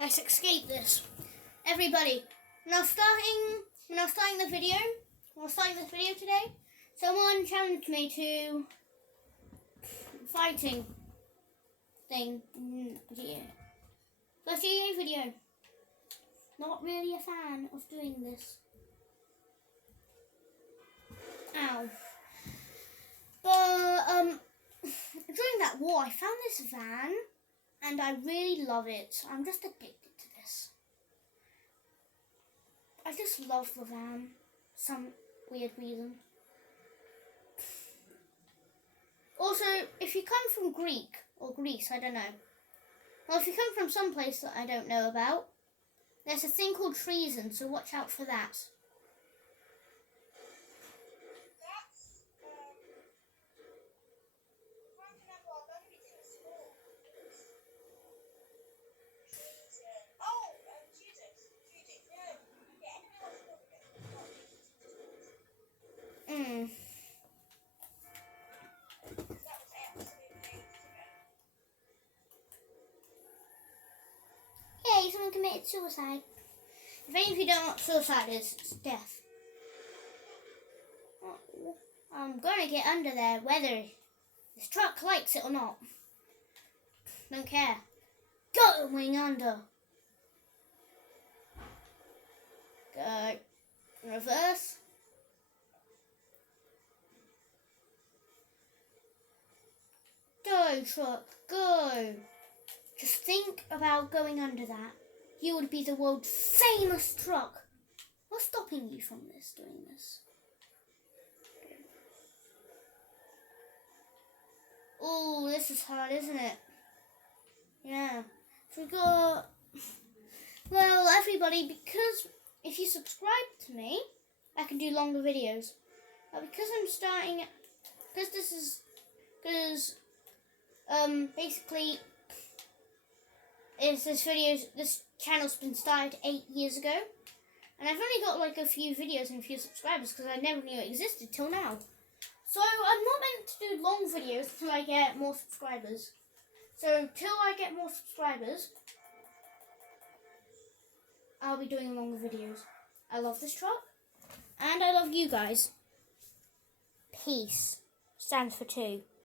Let's escape this. Everybody, when I was starting this video today, someone challenged me to fighting thing. First GA video. Not really a fan of doing this. Ow. But during that war, I found this van, and I really love it. I'm just addicted to this. I just love the van, some weird reason. Also, if you come from Greece, I don't know. Well, if you come from some place that I don't know about, there's a thing called treason, so watch out for that. Yay, someone committed suicide. If any of you don't know what suicide is, it's death. I'm gonna get under there, whether this truck likes it or not. Don't care. Going under. Go. Reverse. Go, truck, go. Just think about going under that. You would be the world famous truck. What's stopping you from doing this? Oh, this is hard, isn't it? Yeah. Well, everybody, because if you subscribe to me, I can do longer videos. But because I'm starting, basically, this channel's been started 8 years ago, and I've only got like a few videos and a few subscribers because I never knew it existed till now. So I'm not meant to do long videos until I get more subscribers. So till I get more subscribers, I'll be doing longer videos. I love this truck, and I love you guys. Peace stands for 2.